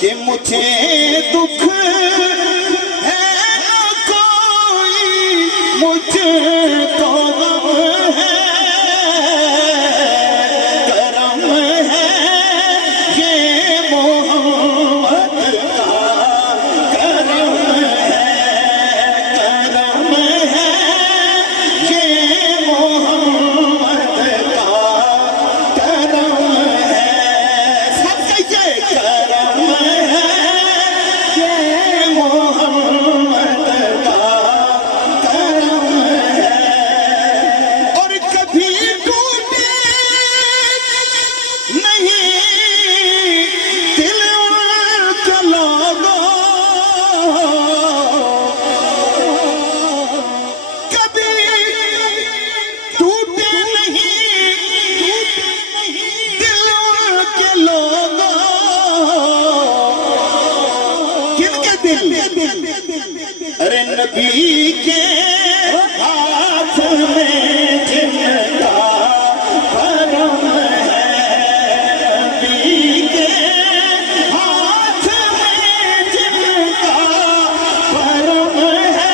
कि मुझे दुख है ना कोई, मुझे तो गम है, करम है ये मोहम्मद का, करम है ये मोहम्मद का, करम है। सब कहिए करम है ये मोहम्मद का, करम है। और कभी टूटे नहीं दिल उनका लागो, कभी टूटे नहीं दिल उनके लोगो। किनके दिल? अरे नबी के हाथ में जिनका करम है, नबी के हाथ में जिनका करम है,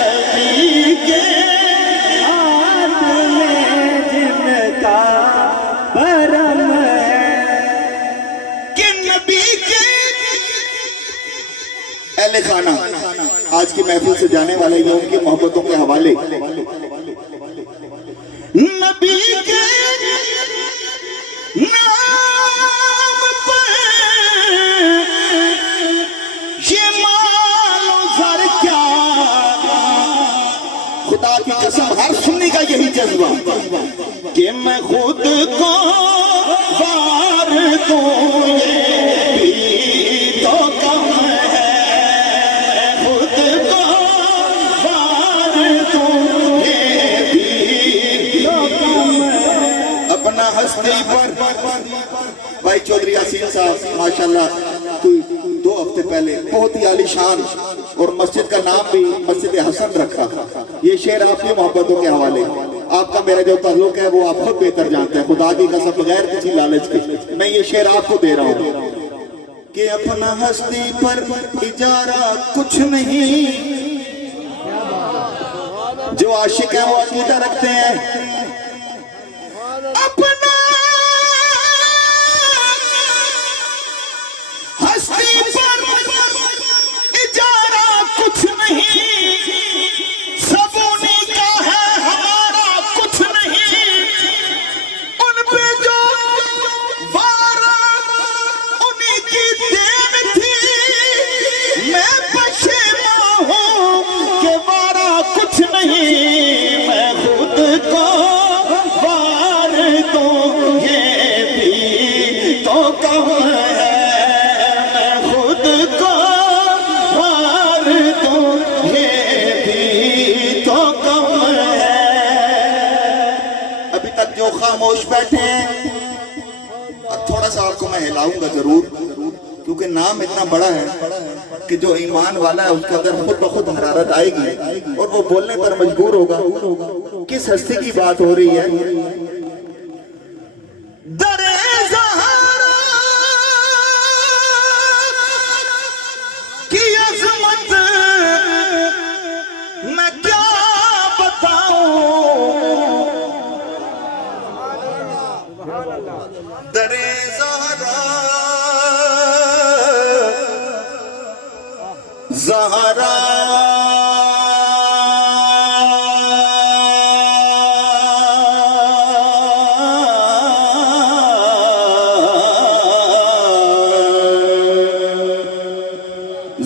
नबी के हाथ में जिनका परम है। कि नबी के अहले खाना आज की महफिल से जाने वाले ये उनकी मोहब्बतों के हवाले। नबी के नाम पर ये मालो ज़र क्या, खुदा की कसम हर सुन्नी का यही जज्बा कि मैं खुद को वार दूं ये भी तो कम है, खुद को वार दूं ये भी तो कम है। अपना हस्ती पर भाई चौधरी यासीन साहब माशाल्लाह कोई 2 हफ्ते पहले बहुत ही आलीशान और मस्जिद का नाम भी मस्जिद हसन रखा। ये शेर आपकी मोहब्बतों के हवाले। आपका मेरा जो ताल्लुक है वो आप खुद बेहतर जानते हैं, खुदा की कसम बगैर किसी लालच के मैं ये शेर आपको दे रहा हूँ कि अपना हस्ती पर इजारा कुछ नहीं, जो आशिक है वो अकीदा रखते हैं। अपना हस्ती पर इजारा कुछ नहीं, सब उन्हीं का है हमारा कुछ नहीं। उन पे जो वारा उन्हीं की देन थी, मैं पशेमा हूँ कि वारा कुछ नहीं। मैं खुद को वार दूं ये भी तो कम है, मैं खुद को वार दूं ये भी तो कम है। अभी तक जो खामोश बैठे हैं, अब थोड़ा सा आपको मैं हिलाऊंगा जरूर, क्योंकि नाम इतना बड़ा है कि जो ईमान वाला है उसके अंदर खुद ब खुद हरारत आएगी और वो बोलने पर मजबूर होगा। किस हस्ती की बात हो रही है? दरे ज़हरा की अज़मत मैं क्या बताऊं, दरे ज़हरा ज़हरा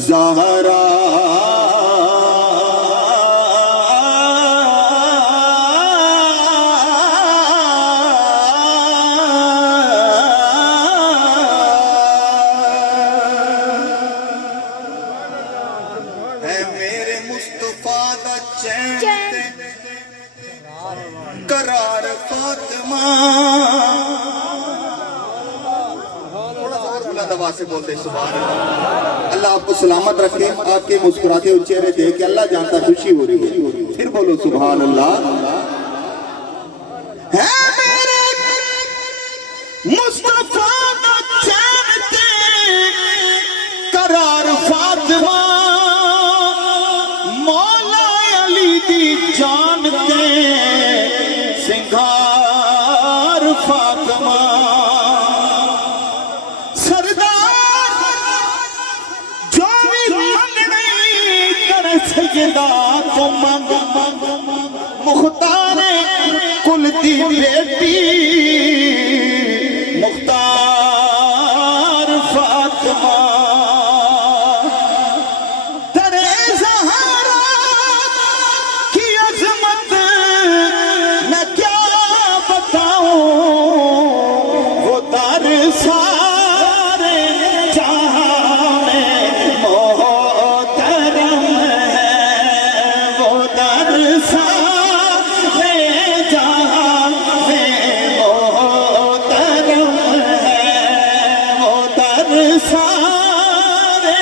ज़हरा है मेरे मुस्तफा दा चैन करार फातिमा। थोड़ा सा और बुलंद आवाज से बोलते सुभान अल्लाह। अल्लाह आपको सलामत रखे, आपके मुस्कुराते हुए चेहरे देख के अल्लाह जानता खुशी हो रही है। फिर बोलो सुभान अल्लाह। है मेरे मुस्तफा दा चैन सजदा तो मंग मुख्तार कुल दी बेटी मुख्तार फातिमा दरे ज़हरा की अज़मत मैं क्या बताऊं वो दर सारे जहां में मोहतरम है वो दर सारे जहां में मोहतरम है वो दर सारे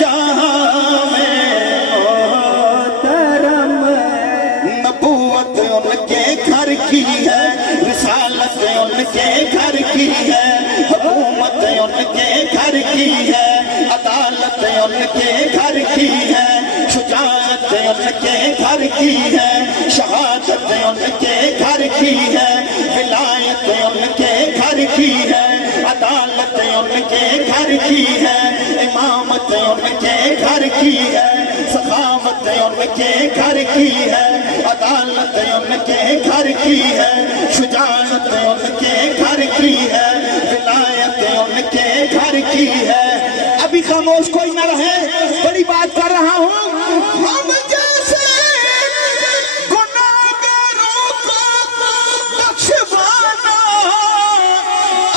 जहां में मोहतरम नबूवत उनके घर की है रिसालत उनके घर की है हुकूमत उनके घर की है अदालत उनके घर की है शुजाअत उनके घर की है शहादत उनके घर की है विलायत उनके घर की है अदालत उनके घर की है इमामत उनके घर की है सखावत उनके घर की है अदालत उनके घर की है शुजाअत उनके घर की है विलायत उनके घर की है। अभी खामोश कोई न रहे, बड़ी बात कर रहा हूँ। हम जैसे गुनाहगारों को बख्शवाना,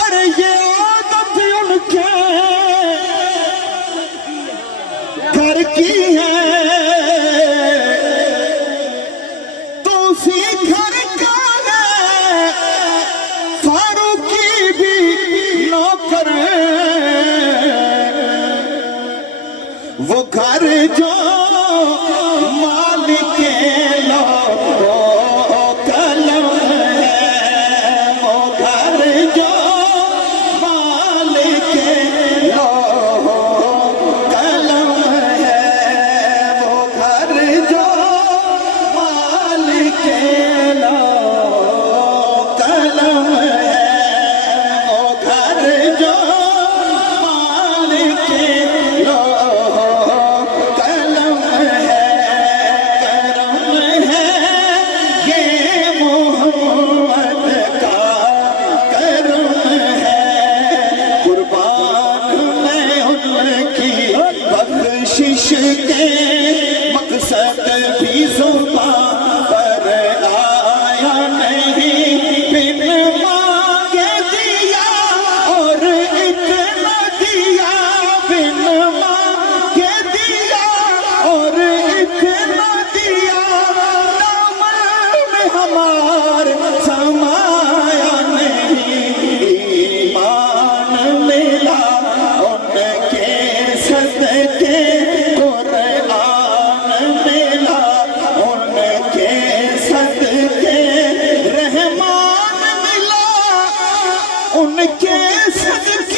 अरे ये आदत उनके घर की है। तो उसी घर का है फारूकी भी नौकर, वो घर जो मालिक लो कलम है, वो घर जो मालिक लो कलम है, वो घर जो मालिक लो कलम है, वो घर जो मालिक लो कलम है। करम है ये मोहम्मद का करम है, कुर्बान मैं उनकी बख्शिश के मकसद भी ज़ुबान पर आया नहीं, बिन मांगे दिया और इतना दिया, बिन मांगे दिया और इतना दिया, दामन में हमार समाया नहीं, ईमान मिला उनके सदके, कुरान मिला उनके सदके, रहमान मिला उनके सदके।